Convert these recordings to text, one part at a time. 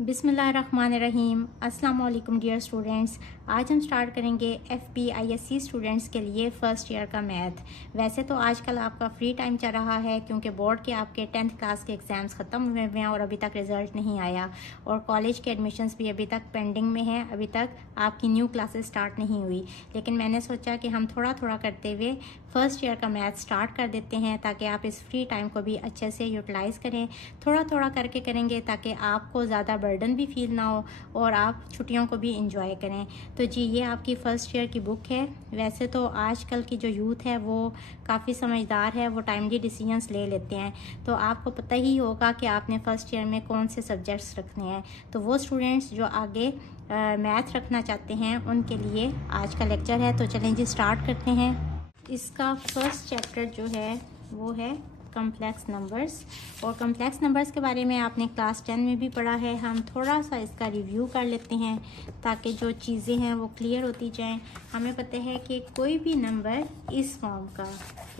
बिस्मिल्लाहिर्रहमानिर्रहीम। अस्सलाम वालेकुम डियर स्टूडेंट्स। आज हम स्टार्ट करेंगे FPISC स्टूडेंट्स के लिए फ़र्स्ट ईयर का मैथ। वैसे तो आजकल आपका फ्री टाइम चल रहा है क्योंकि बोर्ड के आपके 10th क्लास के एग्ज़ाम्स ख़त्म हुए हैं और अभी तक रिज़ल्ट नहीं आया और कॉलेज के एडमिशन्स भी अभी तक पेंडिंग में हैं। अभी तक आपकी न्यू क्लासेस स्टार्ट नहीं हुई, लेकिन मैंने सोचा कि हम थोड़ा थोड़ा करते हुए फ़र्स्ट ईयर का मैथ स्टार्ट कर देते हैं ताकि आप इस फ्री टाइम को भी अच्छे से यूटिलाइज़ करें। थोड़ा थोड़ा करके करेंगे ताकि आपको ज़्यादा बर्डन भी फील ना हो और आप छुट्टियों को भी इंजॉय करें। तो जी, ये आपकी फ़र्स्ट ईयर की बुक है। वैसे तो आजकल की जो यूथ है वो काफ़ी समझदार है, वो टाइमली डिसीजंस ले लेते हैं। तो आपको पता ही होगा कि आपने फ़र्स्ट ईयर में कौन से सब्जेक्ट्स रखने हैं। तो वो स्टूडेंट्स जो आगे मैथ रखना चाहते हैं उनके लिए आज का लेक्चर है। तो चलें जी, स्टार्ट करते हैं। इसका फर्स्ट चैप्टर जो है वो है कम्प्लेक्स नंबर्स। और कम्प्लेक्स नंबर्स के बारे में आपने क्लास 10 में भी पढ़ा है। हम थोड़ा सा इसका रिव्यू कर लेते हैं ताकि जो चीज़ें हैं वो क्लियर होती जाएं। हमें पता है कि कोई भी नंबर इस फॉर्म का,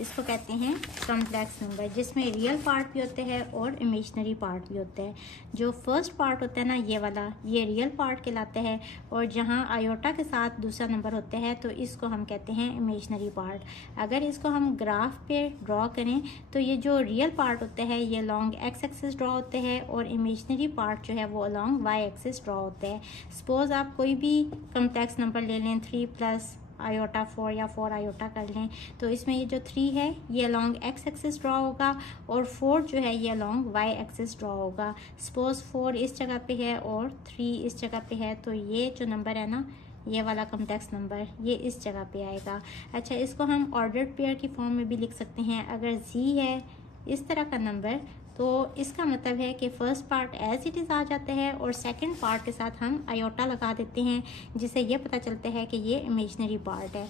इसको कहते हैं कम्प्लेक्स नंबर, जिसमें रियल पार्ट भी होते हैं और इमेजनरी पार्ट भी होता है। जो फर्स्ट पार्ट होता है ना, ये वाला, ये रियल पार्ट कहलाता है और जहाँ आयोटा के साथ दूसरा नंबर होता है तो इसको हम कहते हैं इमेजनरी पार्ट। अगर इसको हम ग्राफ पे ड्रॉ करें तो ये जो रियल पार्ट होता है ये अलॉन्ग एक्स एक्सिस ड्रॉ होते हैं और इमेजनरी पार्ट जो है वो अलॉन्ग वाई एक्सिस ड्रॉ होते हैं। सपोज आप कोई भी कम्प्लेक्स नंबर ले लें, 3 प्लस आयोटा 4 या 4 आयोटा कर लें, तो इसमें ये जो 3 है ये अलॉन्ग एक्स एक्सिस ड्रॉ होगा और 4 जो है ये अलॉन्ग वाई एक्सिस ड्रॉ होगा। सपोज 4 इस जगह पे है और 3 इस जगह पे है, तो ये जो नंबर है ना, ये वाला कम्प्लेक्स नंबर ये इस जगह पे आएगा। अच्छा, इसको हम ऑर्डर्ड पेयर की फॉर्म में भी लिख सकते हैं। अगर जी है इस तरह का नंबर तो इसका मतलब है कि first part as it is आ जाता है और सेकंड पार्ट के साथ हम आयोटा लगा देते हैं, जिससे ये पता चलता है कि ये इमेजनरी पार्ट है।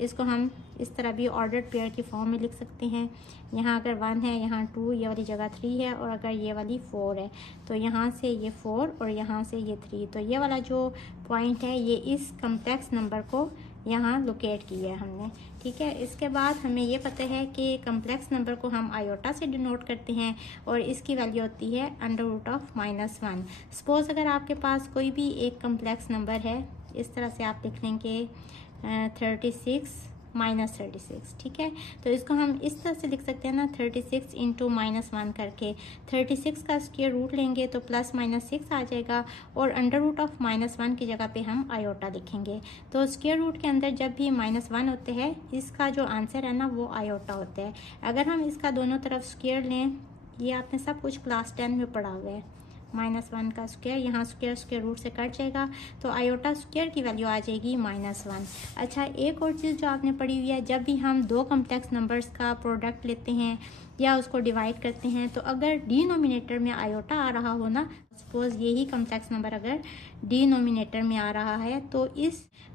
इसको हम इस तरह भी ऑर्डर्ड पेयर की फॉर्म में लिख सकते हैं। यहाँ अगर 1 है, यहाँ 2, ये वाली जगह 3 है और अगर ये वाली 4 है तो यहाँ से ये 4 और यहाँ से ये 3, तो ये वाला जो पॉइंट है ये इस कम्प्लेक्स नंबर को यहाँ लोकेट किया है हमने। ठीक है, इसके बाद हमें ये पता है कि कम्प्लेक्स नंबर को हम आयोटा से डिनोट करते हैं और इसकी वैल्यू होती है √(-1). सपोज अगर आपके पास कोई भी एक कम्प्लेक्स नंबर है, इस तरह से आप लिख लेंगे 36 -36। ठीक है, तो इसको हम इस तरह से लिख सकते हैं ना, 36 इंटू -1 करके 36 का स्क्वायर रूट लेंगे तो +-6 आ जाएगा और √(-1) की जगह पे हम आयोटा लिखेंगे। तो स्क्वायर रूट के अंदर जब भी -1 होते हैं, इसका जो आंसर है ना वो आयोटा होता है। अगर हम इसका दोनों तरफ स्क्वायर लें, ये आपने सब कुछ क्लास 10 में पढ़ा हुआ है। -1 का स्क्वायर, यहाँ स्क्वायर रूट से कट जाएगा तो आयोटा स्क्वायर की वैल्यू आ जाएगी -1। अच्छा, एक और चीज़ जो आपने पढ़ी हुई है, जब भी हम दो कम्प्लेक्स नंबर्स का प्रोडक्ट लेते हैं या उसको डिवाइड करते हैं तो अगर डिनोमिनेटर में आयोटा आ रहा हो ना, सपोज यही कम्प्लेक्स नंबर अगर डिनोमिनेटर में आ रहा है तो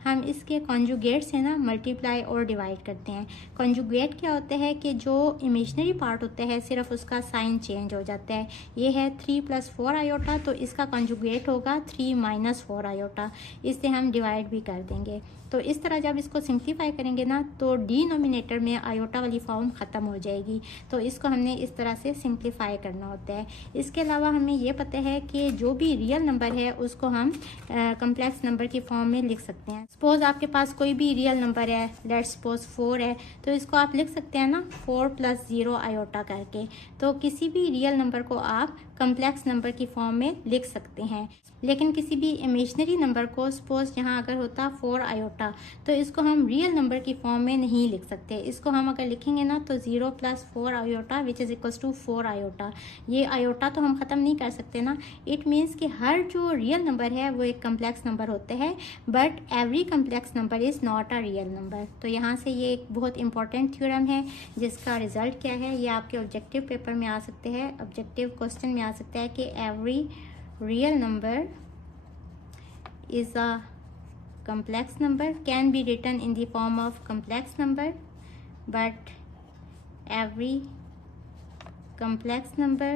हम इसके कॉन्जुगेट से ना मल्टीप्लाई और डिवाइड करते हैं। कॉन्जुगेट क्या होता है कि जो इमेजनरी पार्ट होता है सिर्फ उसका साइन चेंज हो जाता है। ये है 3 + 4 आयोटा, तो इसका कॉन्जुगेट होगा 3 - 4 आयोटा। इससे हम डिवाइड भी कर देंगे। तो इस तरह जब इसको सिंप्लीफाई करेंगे ना तो डिनोमिनेटर में आयोटा वाली फॉर्म ख़त्म हो जाएगी। तो इसको हमने इस तरह से सिंप्लीफाई करना होता है। इसके अलावा हमें ये पता है कि जो भी रियल नंबर है उसको हम कम्प्लेक्स नंबर की फॉर्म में लिख सकते हैं। सपोज आपके पास कोई भी रियल नंबर है, लेट्स सपोज 4 है, तो इसको आप लिख सकते हैं ना 4 + 0 आयोटा करके। तो किसी भी रियल नंबर को आप कम्प्लेक्स नंबर की फॉर्म में लिख सकते हैं। लेकिन किसी भी इमेजनरी नंबर को, सपोज यहाँ अगर होता 4 आयोटा, तो इसको हम रियल नंबर की फॉर्म में नहीं लिख सकते। इसको हम अगर लिखेंगे ना तो 0 + 4 iota which is equals to 4 iota. ये आयोटा तो हम ख़त्म नहीं कर सकते ना। इट मीन्स कि हर जो रियल नंबर है वो एक कम्प्लेक्स नंबर होता है, but every complex number is not a real number. तो यहाँ से ये एक बहुत इंपॉर्टेंट थ्योरम है जिसका रिजल्ट क्या है, ये आपके ऑब्जेक्टिव पेपर में आ सकते हैं, ऑब्जेक्टिव क्वेश्चन में आ सकता है कि every real number is a complex number, can be written in the form of complex number, but every complex number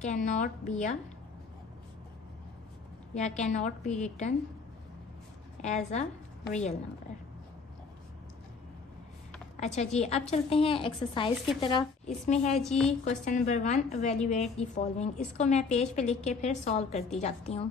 cannot be cannot be written as a real number. अच्छा जी, अब चलते हैं exercise की तरफ। इसमें है जी question number 1, evaluate the following. इसको मैं पेज पे लिख के फिर सॉल्व करती जाती हूँ।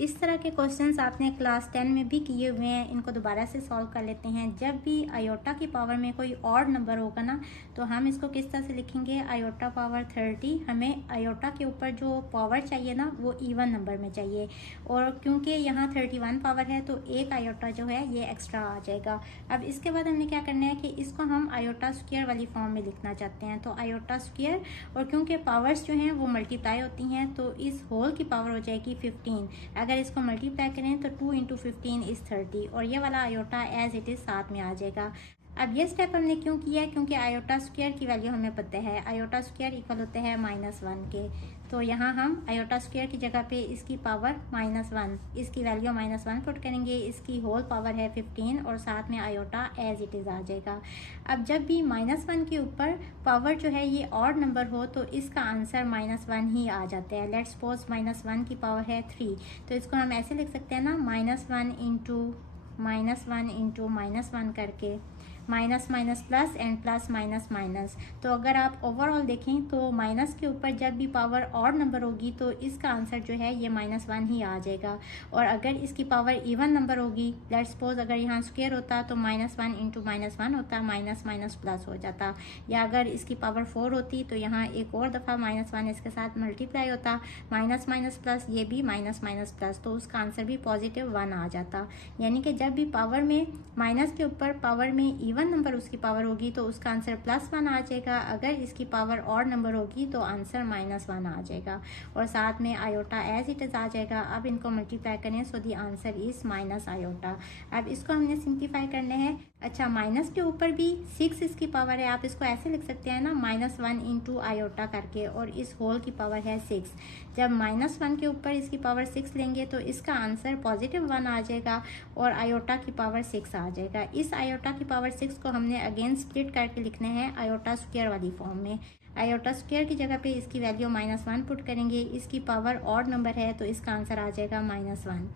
इस तरह के क्वेश्चंस आपने क्लास 10 में भी किए हुए हैं। इनको दोबारा से सॉल्व कर लेते हैं। जब भी आयोटा की पावर में कोई ऑड नंबर होगा ना, तो हम इसको किस तरह से लिखेंगे, आयोटा पावर 30। हमें आयोटा के ऊपर जो पावर चाहिए ना, वो इवन नंबर में चाहिए, और क्योंकि यहाँ 31 पावर है तो एक आयोटा जो है ये एक्स्ट्रा आ जाएगा। अब इसके बाद हमने क्या करना है कि इसको हम आयोटा स्क्वायर वाली फॉर्म में लिखना चाहते हैं, तो आयोटा स्क्वायर, और क्योंकि पावर्स जो हैं वो मल्टीप्लाई होती हैं तो इस होल की पावर हो जाएगी 15। अगर इसको मल्टीप्लाई करें तो 2 इंटू 15 इज 30, और ये वाला आयोटा एज इट इज साथ में आ जाएगा। अब ये स्टेप हमने क्यों किया है, क्योंकि आयोटा स्क्वायर की वैल्यू हमें पता है, आयोटा स्क्वायर इक्वल होता है -1 के। तो यहाँ हम आयोटा स्क्वायर की जगह पे इसकी पावर -1, इसकी वैल्यू -1 पुट करेंगे। इसकी होल पावर है 15 और साथ में आयोटा एज इट इज आ जाएगा। अब जब भी -1 के ऊपर पावर जो है ये ऑड नंबर हो तो इसका आंसर -1 ही आ जाता है। लेट्स सपोज -1 की पावर है 3, तो इसको हम ऐसे लिख सकते हैं ना, -1 इंटू -1 करके minus minus plus and plus minus minus. तो अगर आप ओवरऑल देखें तो माइनस के ऊपर जब भी पावर ऑड नंबर होगी तो इसका आंसर जो है ये -1 ही आ जाएगा। और अगर इसकी पावर इवन नंबर होगी, लेट्स सपोज अगर यहाँ स्क्वायर होता तो -1 इंटू -1 होता, माइनस माइनस प्लस हो जाता। या अगर इसकी पावर 4 होती तो यहाँ एक और दफ़ा -1 इसके साथ मल्टीप्लाई होता, माइनस माइनस प्लस, ये भी माइनस माइनस प्लस, तो उसका आंसर भी +1 आ जाता। यानी कि जब भी पावर में माइनस के ऊपर पावर में इवन नंबर उसकी पावर होगी तो उसका आंसर +1 आ जाएगा। अगर इसकी पावर ऑड नंबर होगी तो आंसर -1 आ जाएगा, और साथ में आयोटा एज इट इज आ जाएगा। अब इनको मल्टीप्लाई करें, so the answer is minus iota. अब इसको हमने सिंप्लीफाई करने हैं। अच्छा, माइनस के ऊपर भी 6 इसकी पावर है, आप इसको ऐसे लिख सकते हैं ना, -1 इंटू आयोटा करके, और इस होल की पावर है 6। जब -1 के ऊपर इसकी पावर 6 लेंगे तो इसका आंसर +1 आ जाएगा, और आयोटा की पावर 6 आ जाएगा। इस आयोटा की पावर 6 को हमने अगेन स्प्लिट करके लिखना है आयोटा स्क्वायर वाली फॉर्म में। आयोटा स्क्वायर की जगह पे इसकी वैल्यू -1 पुट करेंगे। इसकी पावर ऑड नंबर है तो इसका आंसर आ जाएगा -1।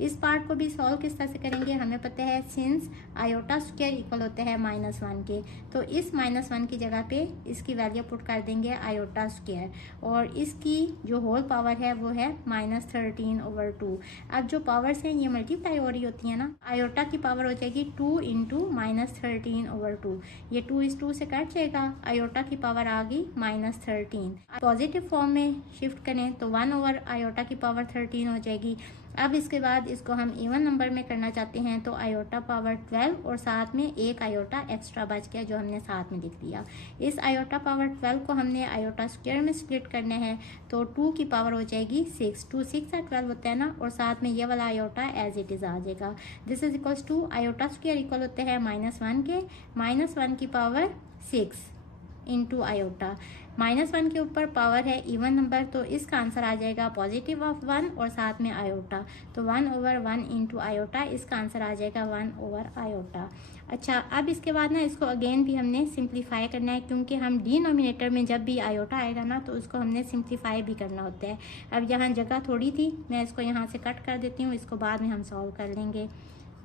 इस पार्ट को भी सॉल्व किस तरह से करेंगे, हमें पता है सिंस आयोटा स्क्वायर इक्वल होता है -1 के, तो इस -1 की जगह पे इसकी वैल्यू पुट कर देंगे आयोटा स्क्वायर, और इसकी जो होल पावर है वो है -13/2। अब जो पावर्स हैं ये मल्टीप्लाई हो रही होती है ना, आयोटा की पावर हो जाएगी 2 इंटू -13/2। ये 2 इस 2 से कट जाएगा, आयोटा की पावर आ गई -13। पॉजिटिव फॉर्म में शिफ्ट करें तो 1 आयोटा की पावर 13 हो जाएगी। अब इसके बाद इसको हम इवन नंबर में करना चाहते हैं तो आयोटा पावर 12, और साथ में एक आयोटा एक्स्ट्रा बच गया जो हमने साथ में लिख दिया। इस आयोटा पावर 12 को हमने आयोटा स्क्वायर में स्प्लिट करना है, तो 2 की पावर हो जाएगी 6। 2 6 और 12 होता है ना, और साथ में ये वाला आयोटा एज इट इज आ जाएगा। This is equals to iota square equal होता है -1 के, -1 की पावर 6 इंटू आयोटा। -1 के ऊपर पावर है इवन नंबर, तो इसका आंसर आ जाएगा +1 और साथ में आयोटा, तो 1/1 इंटू आयोटा, इसका आंसर आ जाएगा 1 आयोटा। अच्छा, अब इसके बाद ना इसको अगेन भी हमने सिंप्लीफाई करना है, क्योंकि हम डिनोमिनेटर में जब भी आयोटा आएगा ना तो उसको हमने सिंप्लीफाई भी करना होता है। अब यहाँ जगह थोड़ी थी, मैं इसको यहाँ से कट कर देती हूँ, इसको बाद में हम सॉल्व कर लेंगे।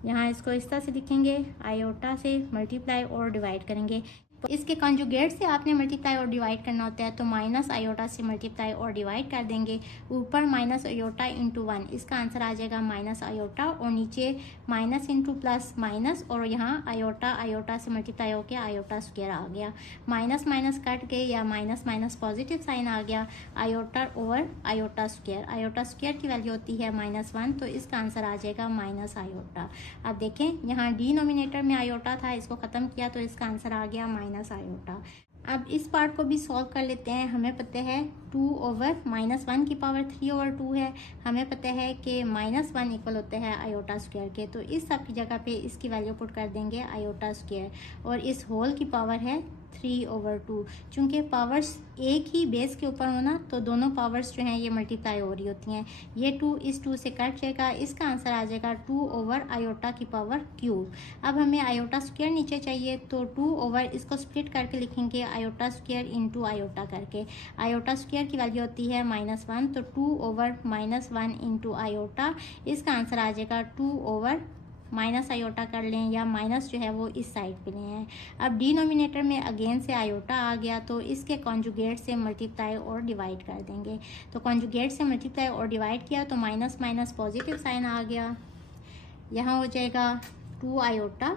यहाँ इसको इस तरह से लिखेंगे, आयोटा से मल्टीप्लाई और डिवाइड करेंगे। इसके कॉन्जुगेट से आपने मल्टीप्लाई और डिवाइड करना होता है, तो माइनस आयोटा से मल्टीप्लाई और डिवाइड कर देंगे। ऊपर माइनस आयोटा इंटू 1, इसका आंसर आ जाएगा माइनस आयोटा, और नीचे माइनस इंटू प्लस माइनस, और यहाँ आयोटा आयोटा से मल्टीप्लाई होकर आयोटा स्क्वायर आ गया। माइनस माइनस कट गए, या माइनस माइनस पॉजिटिव साइन आ गया, iota over iota square. Iota square की वैल्यू होती है -1, तो इसका आंसर आ जाएगा माइनस आयोटा। अब देखें, यहाँ डिनोमिनेटर में आयोटा था, इसको खत्म किया तो इसका आंसर आ गया माइनस आयोटा। अब इस पार्ट को भी सॉल्व कर लेते हैं। हमें पता है 2/-1 की पावर 3/2 है। हमें पता है कि -1 इक्वल होता है आयोटा स्क्वायर के, तो इस सब की जगह पे इसकी वैल्यू पुट कर देंगे आयोटा स्क्वायर, और इस होल की पावर है 3/2। चूंकि पावर्स एक ही बेस के ऊपर होना तो दोनों पावर्स जो हैं ये मल्टीप्लाई हो रही होती हैं। ये 2 इस 2 से कट जाएगा, इसका आंसर आ जाएगा 2 आयोटा की पावर क्यूब। अब हमें आयोटा स्क्वायर नीचे चाहिए, तो 2 इसको स्प्लिट करके लिखेंगे आयोटा स्क्वायर इंटू आयोटा करके। आयोटा स्क्वायर की वैल्यू होती है -1, तो 2/-1 इंटू आयोटा, इसका आंसर आ जाएगा 2 माइनस आयोटा कर लें या माइनस जो है वो इस साइड पे लें हैं। अब डिनोमिनेटर में अगेन से आयोटा आ गया तो इसके कॉन्जुगेट से मल्टीप्लाई और डिवाइड कर देंगे। तो कॉन्जुगेट से मल्टीप्लाई और डिवाइड किया तो माइनस माइनस पॉजिटिव साइन आ गया। यहाँ हो जाएगा 2 आयोटा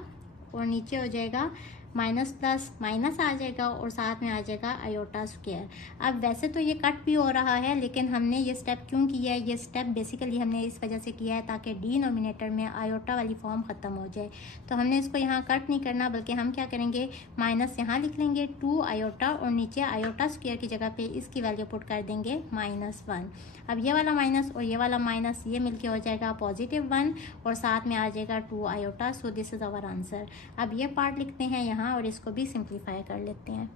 और नीचे हो जाएगा माइनस प्लस माइनस आ जाएगा और साथ में आ जाएगा आयोटा स्क्वायर। अब वैसे तो ये कट भी हो रहा है, लेकिन हमने ये स्टेप क्यों किया है, ये स्टेप बेसिकली हमने इस वजह से किया है ताकि डिनोमिनेटर में आयोटा वाली फॉर्म ख़त्म हो जाए। तो हमने इसको यहाँ कट नहीं करना, बल्कि हम क्या करेंगे, माइनस यहाँ लिख लेंगे 2 आयोटा और नीचे आयोटा स्क्वायर की जगह पे इसकी वैल्यू पुट कर देंगे -1। अब ये वाला माइनस और ये वाला माइनस ये मिलके हो जाएगा +1 और साथ में आ जाएगा 2 iota. So this is our answer. अब ये पार्ट लिखते हैं यहाँ और इसको भी सिंप्लीफाई कर लेते हैं।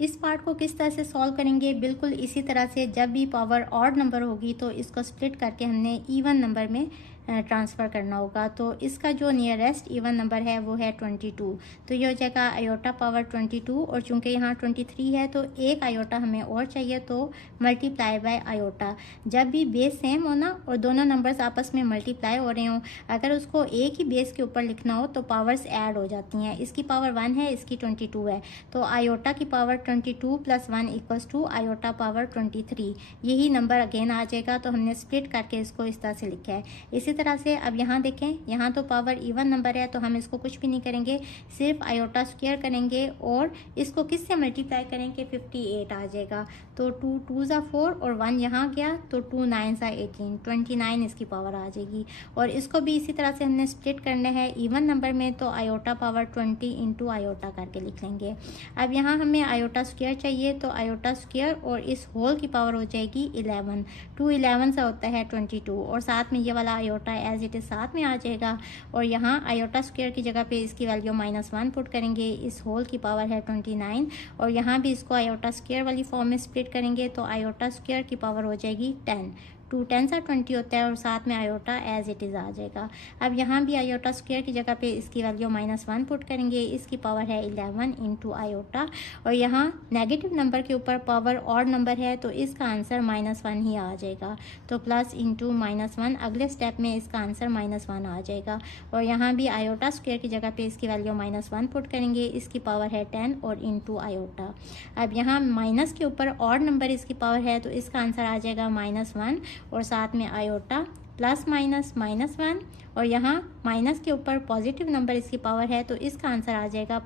इस पार्ट को किस तरह से सॉल्व करेंगे, बिल्कुल इसी तरह से जब भी पावर ऑड नंबर होगी तो इसको स्प्लिट करके हमने इवन नंबर में ट्रांसफ़र करना होगा। तो इसका जो नियरेस्ट इवन नंबर है वो है 22। तो ये हो जाएगा आयोटा पावर 22 और चूंकि यहाँ 23 है तो एक आयोटा हमें और चाहिए, तो मल्टीप्लाई बाय आयोटा। जब भी बेस सेम हो ना और दोनों नंबर्स आपस में मल्टीप्लाई हो रहे हों, अगर उसको एक ही बेस के ऊपर लिखना हो तो पावर्स ऐड हो जाती हैं। इसकी पावर 1 है, इसकी 22 है, तो आयोटा की पावर 22 + 1 = आयोटा पावर 23। यही नंबर अगेन आ जाएगा। तो हमने स्प्लिट करके इसको इस तरह से लिखा है। इसी तरह से अब यहाँ देखें, यहाँ तो पावर इवन नंबर है तो हम इसको कुछ भी नहीं करेंगे, सिर्फ आयोटा स्क्वायर करेंगे और इसको किससे मल्टीप्लाई करेंगे, 58 आ जाएगा। तो 2 2 = 4 और 1 यहाँ गया तो 2 9 = 18, 29 इसकी पावर आ जाएगी। और इसको भी इसी तरह से हमने स्प्लिट करना है इवन नंबर में, तो आयोटा पावर 20 × आयोटा करके लिख लेंगे। अब यहाँ हमें आयोटा स्क्वायर चाहिए, तो आयोटा स्क्वायर और इस होल की पावर हो जाएगी 11। 2 11 से होता है 22 और साथ में ये वाला आयोटा एज इट इज साथ में आ जाएगा। और यहाँ आयोटा स्क्वायर की जगह पे इसकी वैल्यू -1 पुट करेंगे। इस होल की पावर है 29 और यहाँ भी इसको आयोटा स्क्वायर वाली फॉर्म में स्प्लिट करेंगे तो आयोटा स्क्वायर की पावर हो जाएगी 10। 2 10 = 20 होता है और साथ में आयोटा एज इट इज़ आ जाएगा। अब यहाँ भी आयोटा स्क्वायर की जगह पे इसकी वैल्यू -1 पुट करेंगे। इसकी पावर है 11 × आयोटा और यहाँ नेगेटिव नंबर के ऊपर पावर ऑड नंबर है तो इसका आंसर -1 ही आ जाएगा। तो प्लस इंटू -1, अगले स्टेप में इसका आंसर -1 आ जाएगा। और यहाँ भी आयोटा स्क्वायर की जगह पे इसकी वैल्यू -1 पुट करेंगे। इसकी पावर है 10 और इंटू आयोटा। अब यहाँ माइनस के ऊपर ऑड नंबर इसकी पावर है तो इसका आंसर आ जाएगा -1 और साथ में आयोटा प्लस माइनस -1 और यहाँ माइनस के ऊपर पॉजिटिव नंबर इसकी पावर है तो इसका आंसर आ जाएगा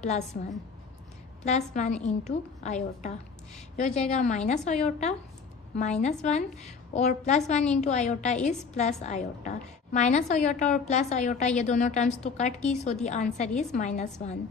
+1 इंटू आयोटा। ये हो जाएगा माइनस आयोटा -1 और +1 into iota is plus iota. Minus iota और प्लस आयोटा ये दोनों टर्म्स तो कट की, सो the answer is -1।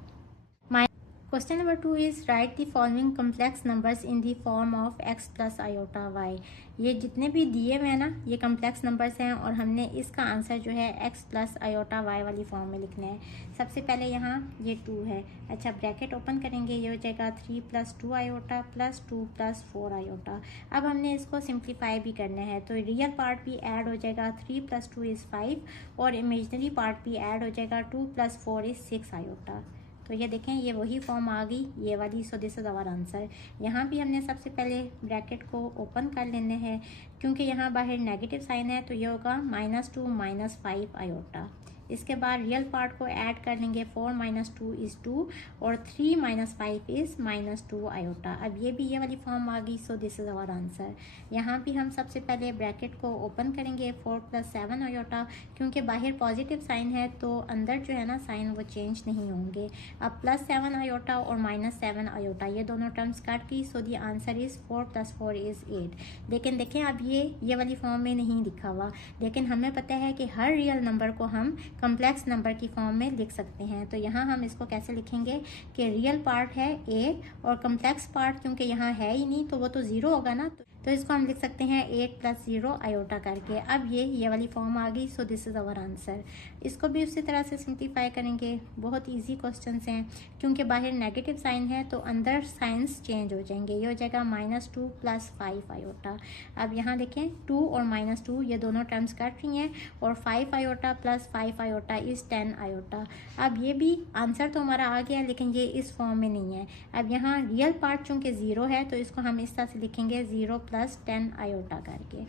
Question number 2 is write the following complex numbers in the form of x plus iota y। ये जितने भी दिए हुए हैं ना, ये कम्प्लेक्स नंबर्स हैं और हमने इसका आंसर जो है x प्लस आयोटा y वाली फॉर्म में लिखना है। सबसे पहले यहाँ ये 2 है, अच्छा ब्रैकेट ओपन करेंगे, ये हो जाएगा 3 + 2 आयोटा + 2 + 4 आयोटा। अब हमने इसको सिंप्लीफाई भी करना है तो रियल पार्ट भी ऐड हो जाएगा, 3 + 2 = 5 और इमेजनरी पार्ट भी ऐड हो जाएगा, 2 + 4 = 6 आयोटा। तो ये देखें, ये वही फॉर्म आ गई, ये वाली। So this is our answer. यहाँ भी हमने सबसे पहले ब्रैकेट को ओपन कर लेने हैं, क्योंकि यहाँ बाहर नेगेटिव साइन है तो ये होगा -2 - 5 आयोटा। इसके बाद रियल पार्ट को ऐड कर लेंगे, 4 - 2 = 2 और 3 - 5 = -2 आयोटा। अब ये भी ये वाली फॉर्म आ गई। So this is our answer. यहाँ भी हम सबसे पहले ब्रैकेट को ओपन करेंगे, 4 + 7 आयोटा, क्योंकि बाहर पॉजिटिव साइन है तो अंदर जो है ना साइन वो चेंज नहीं होंगे। अब +7 आयोटा और -7 आयोटा ये दोनों टर्म्स काट की। सो दी आंसर इज़ 4 + 4 = 8। लेकिन देखें, अब ये वाली फॉर्म में नहीं लिखा हुआ, लेकिन हमें पता है कि हर रियल नंबर को हम कम्प्लेक्स नंबर की फॉर्म में लिख सकते हैं। तो यहाँ हम इसको कैसे लिखेंगे कि रियल पार्ट है a और कम्प्लेक्स पार्ट क्योंकि यहाँ है ही नहीं तो वो तो 0 होगा ना, तो इसको हम लिख सकते हैं 8 + 0 आयोटा करके। अब ये वाली फॉर्म आ गई। So this is our answer. इसको भी उसी तरह से सिंप्लीफाई करेंगे। बहुत इजी क्वेश्चंस हैं, क्योंकि बाहर नेगेटिव साइन है तो अंदर साइंस चेंज हो जाएंगे। ये हो जाएगा -2 + 5 आयोटा। अब यहाँ देखें, 2 और -2 ये दोनों टर्म्स कट रही हैं और 5 आयोटा + 5 आयोटा इज़ 10 आयोटा। अब ये भी आंसर तो हमारा आ गया, लेकिन ये इस फॉर्म में नहीं है। अब यहाँ रियल पार्ट चूँकि 0 है तो इसको हम इस तरह से लिखेंगे, 0 प्लस 10 आयोटा करके।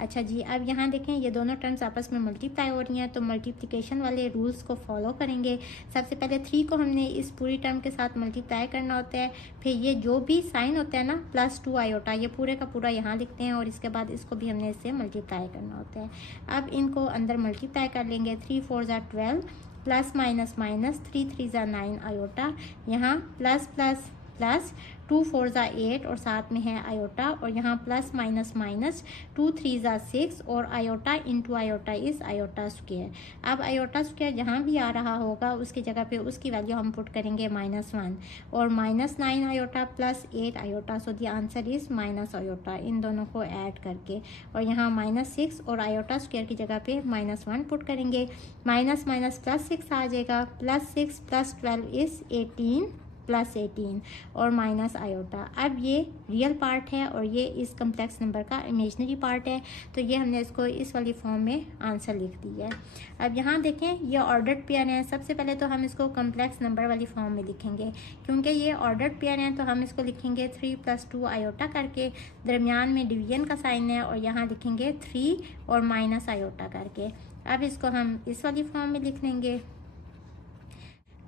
अच्छा जी, अब यहाँ देखें ये दोनों टर्म्स आपस में मल्टीप्लाई हो रही हैं, तो मल्टीप्लिकेशन वाले रूल्स को फॉलो करेंगे। सबसे पहले 3 को हमने इस पूरी टर्म के साथ मल्टीप्लाई करना होता है, फिर ये जो भी साइन होता है ना प्लस 2 आयोटा, ये पूरे का पूरा यहाँ लिखते हैं और इसके बाद इसको भी हमने इससे मल्टीप्लाई करना होता है। अब इनको अंदर मल्टीप्लाई कर लेंगे। 3 4 ज़ा 12 प्लस माइनस माइनस 3 3 ज़ा 9 आयोटा, यहाँ प्लस प्लस प्लस 2 4 ज़ा 8 और साथ में है आयोटा, और यहाँ प्लस माइनस माइनस 2 3 ज़ा 6 और आयोटा इंटू आयोटा इस आयोटा स्क्वायर। अब आयोटा स्क्वायर जहाँ भी आ रहा होगा उसकी जगह पे उसकी वैल्यू हम पुट करेंगे -1 और -9 iota plus 8 iota, so the answer is minus iota, इन दोनों को ऐड करके। और यहाँ -6 और आयोटा स्क्वायर की जगह पे -1 पुट करेंगे। माइनस माइनस प्लस 6 आ जाएगा, प्लस 6 प्लस 12 इज 18 प्लस 18 और माइनस आयोटा। अब ये रियल पार्ट है और ये इस कम्प्लेक्स नंबर का इमेजनरी पार्ट है, तो ये हमने इसको इस वाली फॉर्म में आंसर लिख दिया है। अब यहाँ देखें ये ऑर्डर्ड पेयर है। सबसे पहले तो हम इसको कम्प्लेक्स नंबर वाली फॉर्म में लिखेंगे, क्योंकि ये ऑर्डर्ड पेयर है तो हम इसको लिखेंगे 3 + 2 आयोटा करके, दरमियान में डिवीजन का साइन है और यहाँ लिखेंगे 3 और माइनस आयोटा करके। अब इसको हम इस वाली फॉर्म में लिख लेंगे।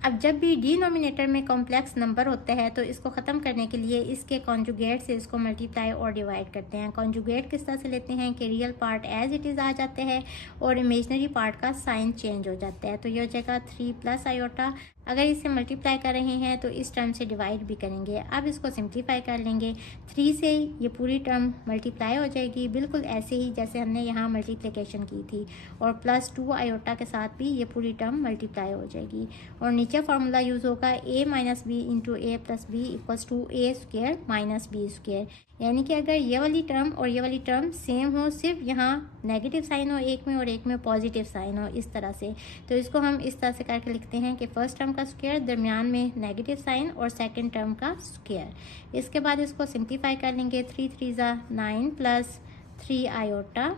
अब जब भी डिनोमिनेटर में कॉम्प्लेक्स नंबर होते हैं तो इसको ख़त्म करने के लिए इसके कॉन्जुगेट से इसको मल्टीप्लाई और डिवाइड करते हैं। कॉन्जुगेट किस तरह से लेते हैं कि real part as it is आ जाते हैं और इमेजनरी पार्ट का साइन चेंज हो जाता है। तो ये हो जाएगा 3 प्लस आयोटा। अगर इसे मल्टीप्लाई कर रहे हैं तो इस टर्म से डिवाइड भी करेंगे। अब इसको सिंप्लीफाई कर लेंगे। 3 से ये पूरी टर्म मल्टीप्लाई हो जाएगी, बिल्कुल ऐसे ही जैसे हमने यहाँ मल्टीप्लिकेशन की थी, और प्लस 2 आयोटा के साथ भी ये पूरी टर्म मल्टीप्लाई हो जाएगी। और नीचे फार्मूला यूज़ होगा a minus B into A plus B equals to A square minus B square. यानी कि अगर ये वाली टर्म और ये वाली टर्म सेम हो, सिर्फ यहाँ नेगेटिव साइन हो एक में और एक में पॉजिटिव साइन हो, इस तरह से, तो इसको हम इस तरह से करके लिखते हैं कि फर्स्ट टर्म का स्क्वायर, दरमियान में नेगेटिव साइन और सेकंड टर्म का स्क्वायर। इसके बाद इसको सिंप्लीफाई कर लेंगे। 3 3 ज़ा 9 प्लस 3 आयोटा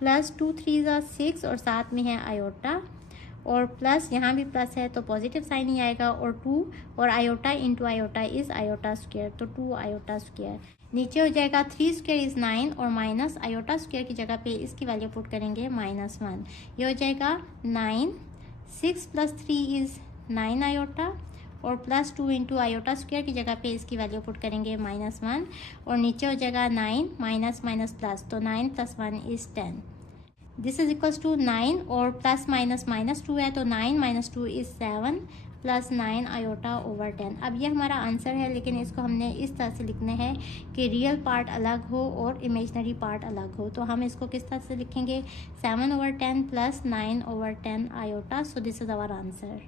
प्लस 2 3 ज़ा 6 और साथ में है आयोटा, और प्लस यहाँ भी प्लस है तो पॉजिटिव साइन ही आएगा, और 2 और iota into iota is iota square, तो 2 आयोटा स्क्वायर। नीचे हो जाएगा 3 स्क्वायर इज 9 और माइनस आयोटा स्क्वायर की जगह पे इसकी वैल्यू पुट करेंगे -1। ये हो जाएगा 9, 6 + 3 इज 9 आयोटा, और प्लस 2 इंटू आयोटा स्क्वायर की जगह पे इसकी वैल्यू पुट करेंगे -1, और नीचे हो जाएगा 9 माइनस माइनस प्लस, तो 9 + 1 is 10। This is equals to 9 और प्लस माइनस -2 है, तो 9 - 2 इज 7 प्लस 9 आयोटा ओवर 10। अब ये हमारा आंसर है, लेकिन इसको हमने इस तरह से लिखना है कि रियल पार्ट अलग हो और इमेजनरी पार्ट अलग हो। तो हम इसको किस तरह से लिखेंगे? 7/10 plus 9/10 iota. So this is our answer.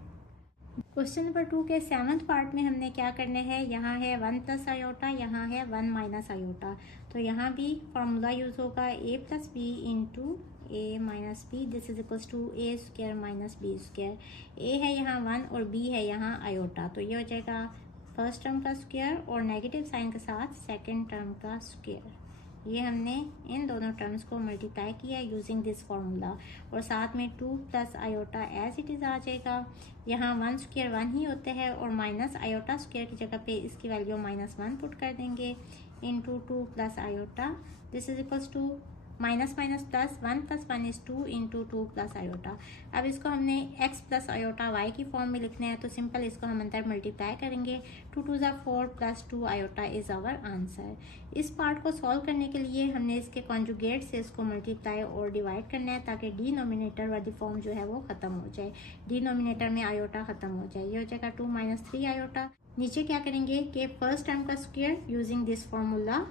Question number 2 के 7th पार्ट में हमने क्या करना है, यहाँ है 1 प्लस आयोटा, यहाँ है 1 माइनस आयोटा। तो यहाँ भी फॉर्मूला यूज़ होगा a + b into a minus B, this is equals to a square minus B square. a है यहाँ 1 और b है यहाँ आयोटा, तो ये हो जाएगा फर्स्ट टर्म का स्क्वायर और नेगेटिव साइन के साथ सेकेंड टर्म का स्क्वायर। ये हमने इन दोनों टर्म्स को मल्टीप्लाई किया यूजिंग दिस फार्मूला, और साथ में 2 plus iota as it is आ जाएगा। यहाँ 1 स्क्वायर 1 ही होते हैं, और माइनस आयोटा स्क्वायर की जगह पे इसकी वैल्यू -1 पुट कर देंगे into 2 plus iota. This is equals to minus minus plus 1 + 1 is 2 into 2 plus iota. अब इसको हमने x प्लस आयोटा y की फॉर्म में लिखना है, तो सिंपल इसको हम अंदर मल्टीप्लाई करेंगे। 2 2 ज़ा 4 plus 2 iota is our answer. इस पार्ट को सॉल्व करने के लिए हमने इसके कॉन्जुगेट से इसको मल्टीप्लाई और डिवाइड करना है, ताकि डिनोमिनेटर वाली फॉर्म जो है वो ख़त्म हो जाए, डिनोमिनेटर में आयोटा ख़त्म हो जाए। ये हो जाएगा 2 - 3 आयोटा। नीचे क्या करेंगे कि फर्स्ट टर्म का square using this formula,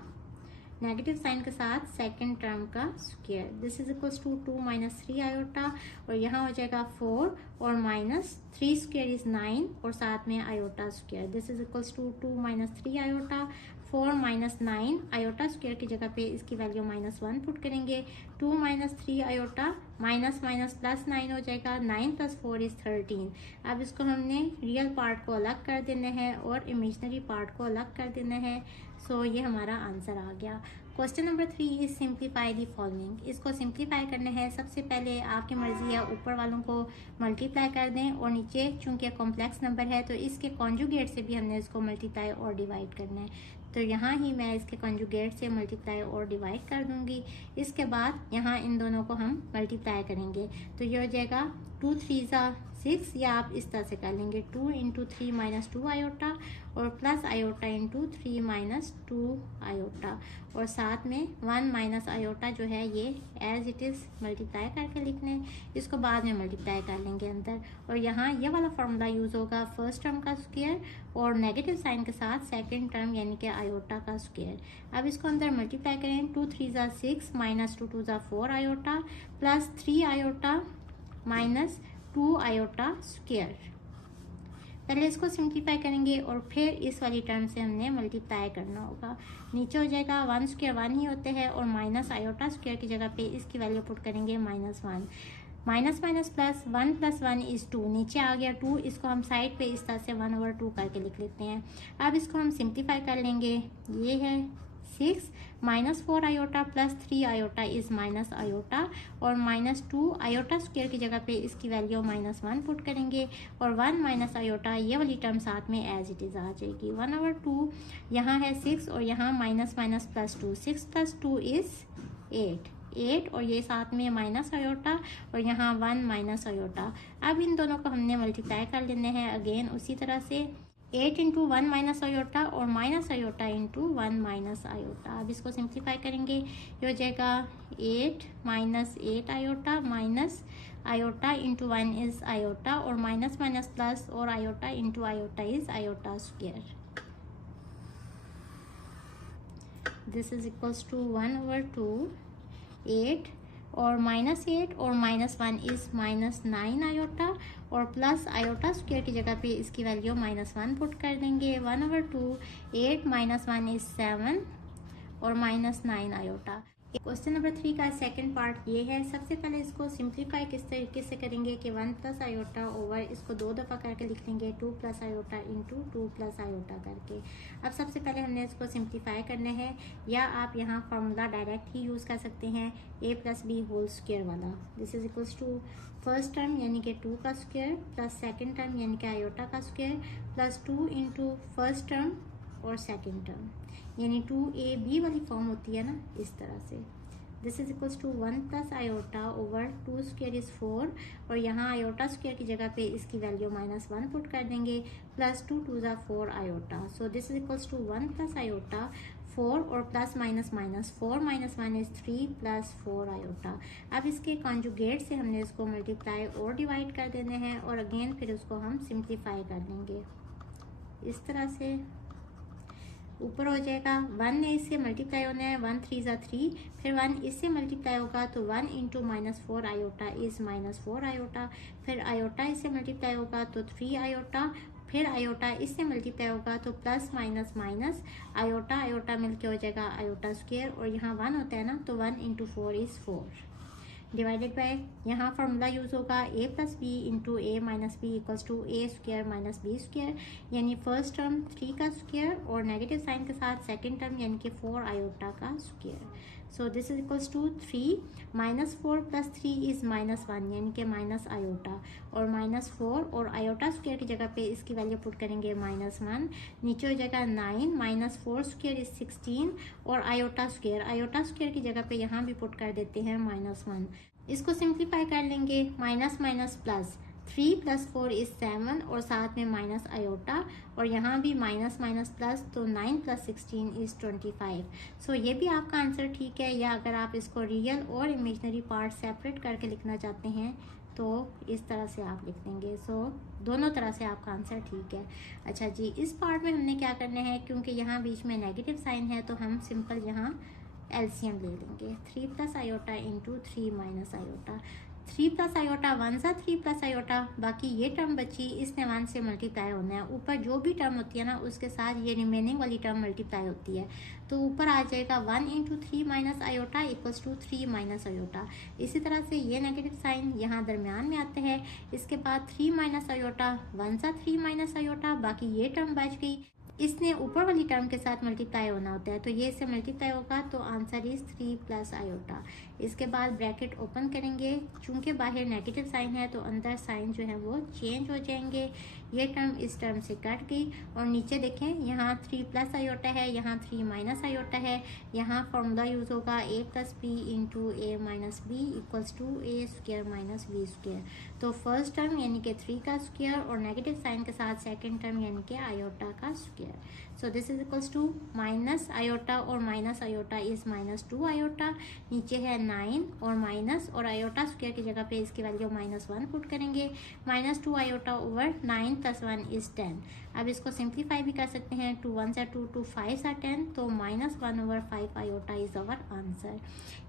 negative sign के साथ सेकंड टर्म का square. This is equals to 2 - 3 iota, और यहाँ हो जाएगा 4 और -3 स्क्वायर इज 9 और साथ में iota square. This is equals to 2 - 3 iota, 4 - 9 iota square की जगह पे इसकी वैल्यू -1 पुट करेंगे। 2 - 3 आयोटा माइनस माइनस प्लस 9 हो जाएगा। 9 + 4 इज 13। अब इसको हमने रियल पार्ट को अलग कर देना है और इमेजनरी पार्ट को अलग कर देना है। सो ये हमारा आंसर आ गया। Question number 3 is simplify the following. इसको सिंप्लीफाई करना है, सबसे पहले आपकी मर्जी है ऊपर वालों को मल्टीप्लाई कर दें, और नीचे चूंकि कॉम्प्लेक्स नंबर है तो इसके कॉन्जुगेट से भी हमने इसको मल्टीप्लाई और डिवाइड करना है। तो यहाँ ही मैं इसके कंजुगेट से मल्टीप्लाई और डिवाइड कर दूंगी। इसके बाद यहाँ इन दोनों को हम मल्टीप्लाई करेंगे, तो ये हो जाएगा 2 3 6, या आप इस तरह से कर लेंगे 2 × 3 - 2 आयोटा और प्लस आयोटा × 3 - 2 आयोटा, और साथ में 1 माइनस आयोटा जो है ये एज इट इज़ मल्टीप्लाई करके लिख लें, इसको बाद में मल्टीप्लाई कर लेंगे अंदर। और यहाँ ये वाला फार्मूला यूज़ होगा फर्स्ट टर्म का स्क्वायर और नेगेटिव साइन के साथ सेकंड टर्म यानी कि आयोटा का स्क्वायर। अब इसको अंदर मल्टीप्लाई करें, 2 3 6 - 2 2 4 iota plus 3 iota minus 2 iota square. पहले इसको सिंप्लीफाई करेंगे और फिर इस वाली टर्म से हमने मल्टीप्लाई करना होगा। नीचे हो जाएगा 1 स्क्वायर 1 ही होते हैं, और माइनस आयोटा स्क्वायर की जगह पे इसकी वैल्यू पुट करेंगे -1। माइनस माइनस प्लस 1 + 1 = 2, नीचे आ गया 2, इसको हम साइड पे इस तरह से 1/2 करके लिख लेते हैं। अब इसको हम सिंप्लीफाई कर लेंगे, ये है 6 -4 iota plus 3 iota is minus iota, और -2 आयोटा स्क्वायर की जगह पे इसकी वैल्यू -1 पुट करेंगे, और 1 माइनस आयोटा ये वाली टर्म साथ में एज इट इज़ आ जाएगी 1/2। यहाँ है 6 और यहाँ माइनस माइनस प्लस 2, 6 + 2 = 8, और ये साथ में माइनस आयोटा और यहाँ 1 माइनस आयोटा। अब इन दोनों को हमने मल्टीप्लाई कर लेने हैं अगेन उसी तरह से, 8 × 1 माइनस आयोटा और माइनस आयोटा × 1 माइनस आयोटा। अब इसको सिंप्लीफाई करेंगे, ये हो जाएगा 8 - 8 iota minus iota × 1 is iota, और माइनस माइनस प्लस और iota × iota is iota square. This is equals to 1/2 8 और -8 और -1 इज़ -9 आयोटा, और प्लस आयोटा स्क्वायर की जगह पे इसकी वैल्यू -1 पुट कर देंगे 1/2 8 - 1 इज़ 7 और -9 आयोटा। क्वेश्चन नंबर 3 का सेकंड पार्ट ये है। सबसे पहले इसको सिंप्लीफाई किस तरीके से करेंगे कि 1 + आयोटा ओवर इसको 2 दफ़ा करके लिख लेंगे 2 + आयोटा × 2 + आयोटा करके। अब सबसे पहले हमने इसको सिंप्लीफाई करना है, या आप यहाँ फार्मूला डायरेक्ट ही यूज़ कर सकते हैं a + b होल स्क्वायर वाला। This is equals to first term यानी कि 2 का स्क्वायर प्लस सेकेंड टर्म यानी कि आयोटा का स्क्वायर प्लस 2 × फर्स्ट टर्म और सेकेंड टर्म, यानी 2ab वाली फॉर्म होती है ना, इस तरह से। This is equals to 1 + iota over 2 square is 4, और यहाँ आयोटा स्क्वायर की जगह पे इसकी वैल्यू -1 पुट कर देंगे, plus 2 2 4 iota. So this is equals to 1 + iota 4 और plus minus minus 4 - 1 is 3 plus 4 iota. अब इसके कॉन्जुगेट से हमने इसको मल्टीप्लाई और डिवाइड कर देने हैं, और अगेन फिर उसको हम सिंप्लीफाई कर लेंगे इस तरह से। ऊपर हो जाएगा 1 ने इससे मल्टीप्लाई होना है, 1 3 3, फिर 1 इससे मल्टीप्लाई होगा तो 1 × -4 आयोटा इज़ -4 आयोटा, फिर आयोटा इससे मल्टीप्लाई होगा तो 3 आयोटा, फिर आयोटा इससे मल्टीप्लाई होगा तो plus minus minus iota iota मिलके हो जाएगा आयोटा स्क्वायर, और यहाँ 1 होता है ना, तो 1 × 4 इज़ 4 डिवाइडेड बाय, यहाँ फार्मूला यूज़ होगा a + b × a - b = a² - b square, यानी फर्स्ट टर्म 3 का स्क्वायर और नेगेटिव साइन के साथ सेकंड टर्म यानी कि 4 आयोटा का square. So this is equals to 3 -4 + 3 is -1 यानी कि माइनस आयोटा, और -4 और आयोटा स्क्वायर की जगह पे इसकी वैल्यू पुट करेंगे -1, नीचे हो जाएगा 9 - 4 स्क्वायर इज़ 16, और आयोटा स्क्वायर की जगह पे यहाँ भी पुट कर देते हैं -1। इसको सिंप्लीफाई कर लेंगे, माइनस माइनस प्लस 3 + 4 इज़ 7, और साथ में माइनस आयोटा, और यहाँ भी माइनस माइनस प्लस, तो 9 + 16 इज़ 25। सो ये भी आपका आंसर ठीक है, या अगर आप इसको रियल और इमेजनरी पार्ट सेपरेट करके लिखना चाहते हैं तो इस तरह से आप लिख देंगे। सो दोनों तरह से आपका आंसर ठीक है। अच्छा जी, इस पार्ट में हमने क्या करना है, क्योंकि यहाँ बीच में नेगेटिव साइन है तो हम सिंपल यहाँ एलसीएम ले लेंगे, 3 + आयोटा × 3 - आयोटा। 3 + आयोटा 1 सा 3 + आयोटा, बाकी ये टर्म बची, इसने 1 से मल्टीप्लाई होना है, ऊपर जो भी टर्म होती है ना उसके साथ ये रिमेनिंग वाली टर्म मल्टीप्लाई होती है, तो ऊपर आ जाएगा 1 × 3 - आयोटा = 3 - आयोटा। इसी तरह से ये नेगेटिव साइन यहाँ दरमियान में आते हैं, इसके बाद 3 - आयोटा 1 सा 3 - आयोटा, बाकी ये टर्म बच गई, इसने ऊपर वाली टर्म के साथ मल्टीप्लाई होना होता है, तो ये इससे मल्टीप्लाई होगा, तो आंसर इज 3 + आयोटा। इसके बाद ब्रैकेट ओपन करेंगे, चूंकि बाहर नेगेटिव साइन है तो अंदर साइन जो है वो चेंज हो जाएंगे, ये टर्म इस टर्म से कट गई और नीचे देखें यहाँ 3 प्लस आयोटा है, यहाँ 3 माइनस आयोटा है। यहाँ फॉर्मूला यूज़ होगा a plus B into A minus B equals to A square minus B square. तो फर्स्ट टर्म यानी कि 3 का स्क्वायर और नेगेटिव साइन के साथ सेकेंड टर्म यानी कि आयोटा का square. So this is equals to minus iota और minus iota is minus 2 iota. नीचे है 9 और माइनस और आयोटा स्क्वायर की जगह पे इसकी वैल्यू -1 पुट करेंगे। -2 आयोटा ओवर 9 + 1 इज 10। अब इसको सिंप्लीफाई भी कर सकते हैं। 2 1 = 2, 2 5 = 10, तो -1 over 5 iota is our answer.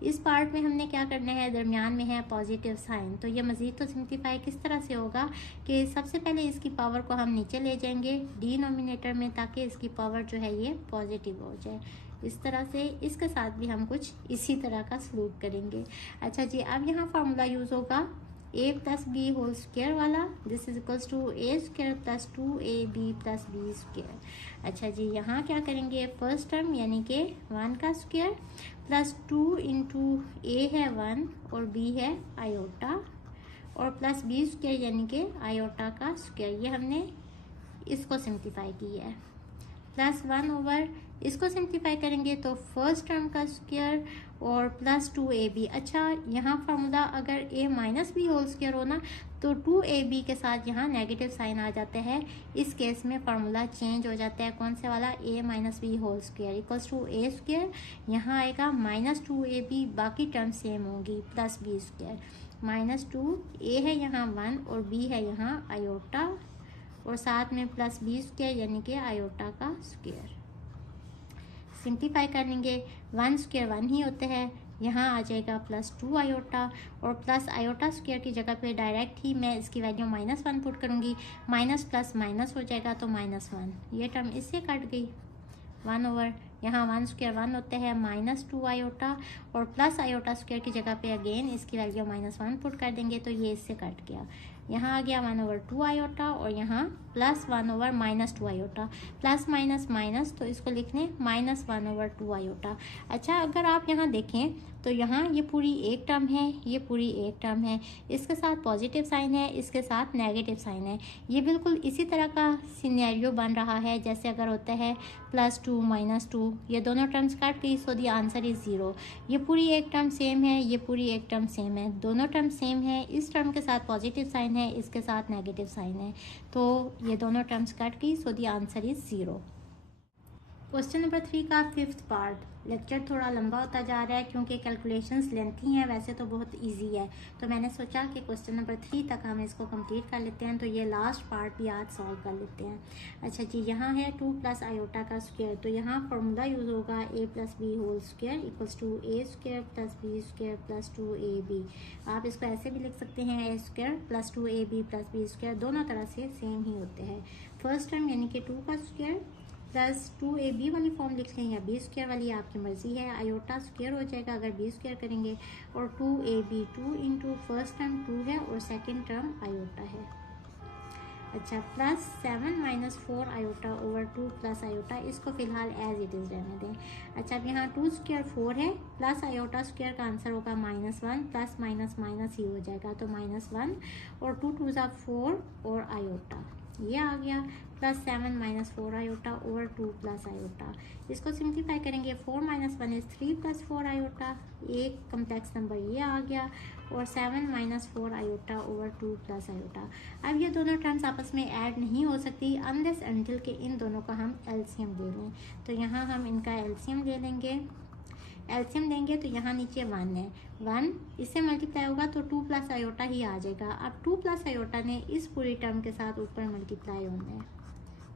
इस पार्ट में हमने क्या करना है, दरमियान में है पॉजिटिव साइन। तो ये मजीद तो सिंप्लीफाई किस तरह से होगा कि सबसे पहले इसकी पावर को हम नीचे ले जाएंगे डिनोमिनेटर में, ताकि इसकी पावर जो है ये पॉजिटिव हो जाए। इस तरह से इसके साथ भी हम कुछ इसी तरह का सलूक करेंगे। अच्छा जी, अब यहाँ फार्मूला यूज़ होगा a plus B whole square वाला। This is equals to A square plus 2ab plus B square. अच्छा जी, यहाँ क्या करेंगे, फर्स्ट टर्म यानी कि 1 का स्क्वायर प्लस 2 इंटू ए है 1 और b है आयोटा और प्लस बी स्क्वायर यानी कि आयोटा का स्क्वायर। ये हमने इसको सिंप्लीफाई किया है। प्लस 1 ओवर इसको सिंप्लीफाई करेंगे तो फर्स्ट टर्म का स्क्वायर और प्लस 2ab। अच्छा, यहाँ फार्मूला अगर a minus B whole square हो ना तो 2ab के साथ यहाँ नेगेटिव साइन आ जाता है। इस केस में फार्मूला चेंज हो जाता है। कौन से वाला, a minus B whole square equals to A square, यहाँ आएगा -2ab, बाकी टर्म सेम होगी, प्लस बी स्क्वायर। -2 a है यहाँ 1 और b है यहाँ आयोटा और साथ में प्लस बी स्क्वायर यानी कि आयोटा का स्क्वायर। सिंप्लीफाई कर लेंगे, 1 स्क्वायर 1 ही होते हैं। यहाँ आ जाएगा प्लस 2 आयोटा और प्लस आयोटा स्क्वायर की जगह पे डायरेक्ट ही मैं इसकी वैल्यू -1 पुट करूँगी। माइनस प्लस माइनस हो जाएगा तो -1, ये टर्म इससे कट गई। 1 ओवर यहाँ 1 स्क्वायर 1 होते हैं -2 आयोटा और प्लस आयोटा स्क्वायर की जगह पे अगेन इसकी वैल्यू -1 पुट कर देंगे तो ये इससे कट गया। यहाँ आ गया 1 ओवर 2 आयोटा और यहाँ plus 1 over -2 iota. Plus minus minus तो इसको लिख लें -1 ओवर 2 आयोटा। अच्छा, अगर आप यहाँ देखें तो यहाँ ये पूरी एक टर्म है, ये पूरी एक टर्म है, इसके साथ पॉजिटिव साइन है, इसके साथ नेगेटिव साइन है। ये बिल्कुल इसी तरह का सिनेरियो बन रहा है जैसे अगर होता है +2 -2, ये दोनों टर्म्स काट गई, सो दी आंसर इज 0। ये पूरी एक टर्म सेम है, ये पूरी एक टर्म सेम है, दोनों टर्म सेम है। इस टर्म के साथ पॉजिटिव साइन है, इसके साथ नेगेटिव साइन है, तो ये दोनों टर्म्स कट गई, so the answer is 0। Question number 3 का 5th पार्ट। लेक्चर थोड़ा लंबा होता जा रहा है क्योंकि कैलकुलेशंस लेंथी हैं, वैसे तो बहुत इजी है, तो मैंने सोचा कि क्वेश्चन नंबर 3 तक हम इसको कंप्लीट कर लेते हैं, तो ये लास्ट पार्ट भी आज सॉल्व कर लेते हैं। अच्छा जी, यहाँ है 2 प्लस आयोटा का स्क्वायर, तो यहाँ फार्मूला यूज़ होगा a plus B whole square equals to A square plus B square plus 2ab। आप इसको ऐसे भी लिख सकते हैं, a square plus 2ab plus B square, दोनों तरह से सेम ही होते हैं। फर्स्ट टर्म यानी कि 2 का स्क्वायर प्लस 2ab वाली फॉर्म लिख लें या बी स्क्वायर वाली, आपकी मर्जी है। आयोटा स्क्वायर हो जाएगा अगर बी स्क्वायर करेंगे और 2ab 2 इंटू फर्स्ट टर्म 2 है और सेकंड टर्म आयोटा है। अच्छा, plus 7 - 4 iota over 2 plus iota, इसको फिलहाल एज इट इज़ रहने दें। अच्छा, अब यहाँ 2 स्क्वायर 4 है, प्लस आयोटा स्क्वायर का आंसर होगा -1, प्लस माइनस माइनस ही हो जाएगा तो -1 और 2 2 ज़ा 4 और आयोटा ये आ गया, plus 7 - 4 iota over 2 plus iota. इसको सिंप्लीफाई करेंगे, 4 - 1 इज 3 प्लस 4 आयोटा, एक कम्प्लेक्स नंबर ये आ गया और 7 - 4 आयोटा ओवर 2 प्लस आयोटा। अब ये दोनों टर्म्स आपस में ऐड नहीं हो सकती अनलेस अनटिल के इन दोनों का हम एलसीएम ले लें। तो यहाँ हम इनका एलसीएम ले लेंगे। एलसीएम देंगे तो यहाँ नीचे 1 है, 1 इससे मल्टीप्लाई होगा तो 2 प्लस आयोटा ही आ जाएगा। अब 2 प्लस आयोटा ने इस पूरी टर्म के साथ ऊपर मल्टीप्लाई होना है,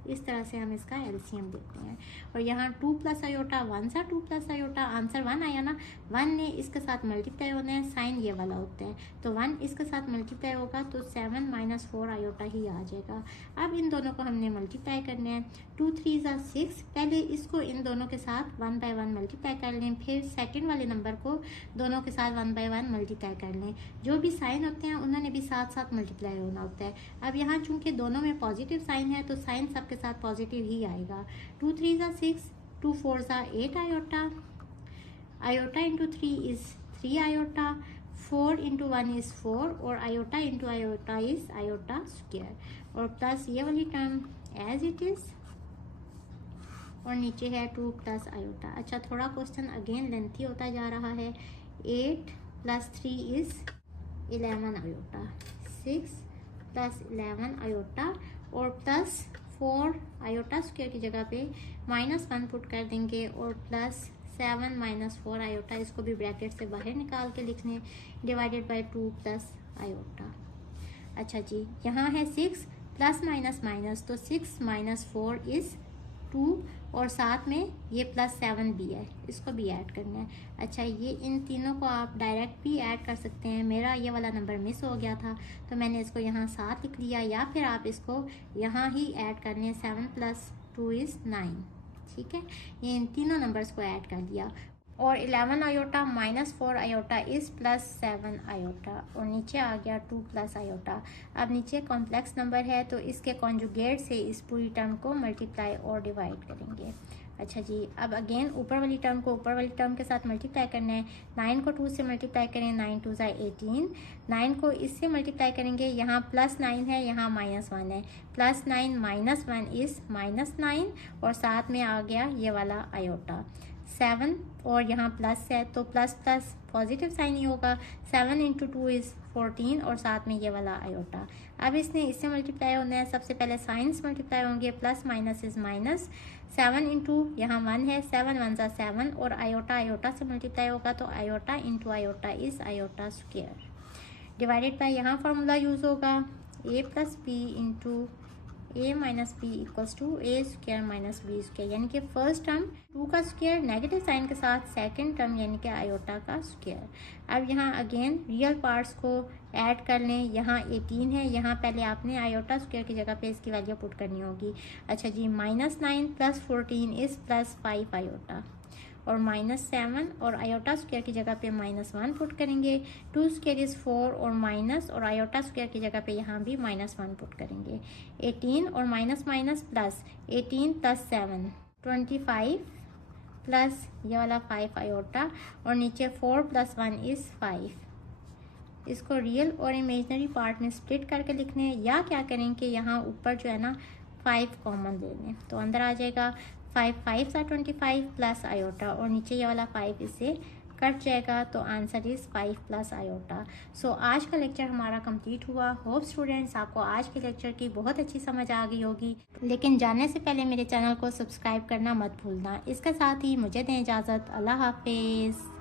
इस तरह से हम इसका एलसीएम देते हैं। और यहाँ 2 प्लस आयोटा 1 सा 2 प्लस आयोटा, आंसर 1 आया ना, 1 ने इसके साथ मल्टीप्लाई होना है, साइन ये वाला होता है, तो 1 इसके साथ मल्टीप्लाई होगा तो 7 - 4 आयोटा ही आ जाएगा। अब इन दोनों को हमने मल्टीप्लाई करना है, 2 3 ज़ा 6, पहले इसको इन दोनों के साथ 1 बाय 1 मल्टीप्लाई कर लें, फिर सेकेंड वाले नंबर को दोनों के साथ 1 बाय 1 मल्टीप्लाई कर लें। जो भी साइन होते हैं उन्होंने भी साथ साथ मल्टीप्लाई होना होता है। अब यहाँ चूंकि दोनों में पॉजिटिव साइन है तो साइन सबके साथ पॉजिटिव ही आएगा। 2 3 ज़ा 6, 2 4 ज़ा 8 iota, iota into 3 is 3 iota, 4 into 1 is 4 और iota into iota is iota square, और प्लस ये वाली टर्म एज इट इज़, और नीचे है 2 प्लस आयोटा। अच्छा, थोड़ा क्वेश्चन अगेन लेंथी होता जा रहा है। 8 plus 3 is 11 iota, 6 plus 11 iota, और प्लस 4 आयोटा स्क्वायर की जगह पे -1 पुट कर देंगे, और प्लस 7 माइनस 4 आयोटा, इसको भी ब्रैकेट से बाहर निकाल के लिख लें, डिवाइडेड बाई 2 प्लस आयोटा। अच्छा जी, यहाँ है 6 प्लस माइनस माइनस, तो 6 माइनस 4 इज़ 2, और साथ में ये प्लस 7 भी है, इसको भी ऐड करना है। अच्छा, ये इन तीनों को आप डायरेक्ट भी ऐड कर सकते हैं। मेरा ये वाला नंबर मिस हो गया था तो मैंने इसको यहाँ 7 लिख लिया, या फिर आप इसको यहाँ ही ऐड कर लें, 7 प्लस 2 इज़ 9। ठीक है, ये इन तीनों नंबर्स को ऐड कर दिया, और 11 iota minus 4 iota is plus 7 iota, और नीचे आ गया 2 प्लस आयोटा। अब नीचे कॉम्प्लेक्स नंबर है तो इसके कॉन्जुगेट से इस पूरी टर्म को मल्टीप्लाई और डिवाइड करेंगे। अच्छा जी, अब अगेन ऊपर वाली टर्म को ऊपर वाली टर्म के साथ मल्टीप्लाई करना है। 9 को 2 से मल्टीप्लाई करें, 9 2 18, 9 को इससे मल्टीप्लाई करेंगे, यहाँ प्लस 9 है, यहाँ -1 है, प्लस 9 माइनस 1 इज़ -9, और साथ में आ गया ये वाला आयोटा 7, और यहाँ प्लस है तो प्लस प्लस पॉजिटिव साइन ही होगा। 7 इंटू 2 इज़ 14, और साथ में ये वाला आयोटा। अब इससे मल्टीप्लाई होना है, सबसे पहले साइंस मल्टीप्लाई होंगे, plus minus is minus, 7 into यहाँ 1 है, 7 1 ज़ा 7, और आयोटा आयोटा से मल्टीप्लाई होगा तो iota into iota is iota square, divided by यहाँ फार्मूला यूज़ होगा, a plus B into a minus B equals to A square minus B square, यानी कि फर्स्ट टर्म 2 का स्क्वायर नेगेटिव साइन के साथ, सेकंड टर्म यानी कि iota का स्क्वायर। अब यहाँ अगेन रियल पार्ट्स को ऐड कर लें, यहाँ 18 है, यहाँ पहले आपने आयोटा स्क्वायर की जगह पे इसकी वैल्यू पुट करनी होगी। अच्छा जी, -9 प्लस 14 इज़ प्लस 5 आयोटा, और -7, और आयोटा स्क्वायर की जगह पे -1 पुट करेंगे, 2 स्क्वायर इज़ 4, और माइनस, और आयोटा स्क्वायर की जगह पे यहाँ भी -1 पुट करेंगे। 18 और minus minus plus, 18 plus 7 25, plus ये वाला 5 आयोटा, और नीचे 4 प्लस 1 इज़ 5। इसको रियल और इमेजनरी पार्ट में स्प्लिट करके लिखने हैं, या क्या करें कि यहाँ ऊपर जो है ना 5 कॉमन ले लें, तो अंदर आ जाएगा 5 5 सा 25 प्लस आयोटा, और नीचे ये वाला 5 इससे कट जाएगा, तो आंसर इज़ 5 प्लस आयोटा। सो आज का लेक्चर हमारा कंप्लीट हुआ। होप स्टूडेंट्स आपको आज के लेक्चर की बहुत अच्छी समझ आ गई होगी, लेकिन जाने से पहले मेरे चैनल को सब्सक्राइब करना मत भूलना। इसके साथ ही मुझे दें इजाज़त। अल्लाह हाफिज़।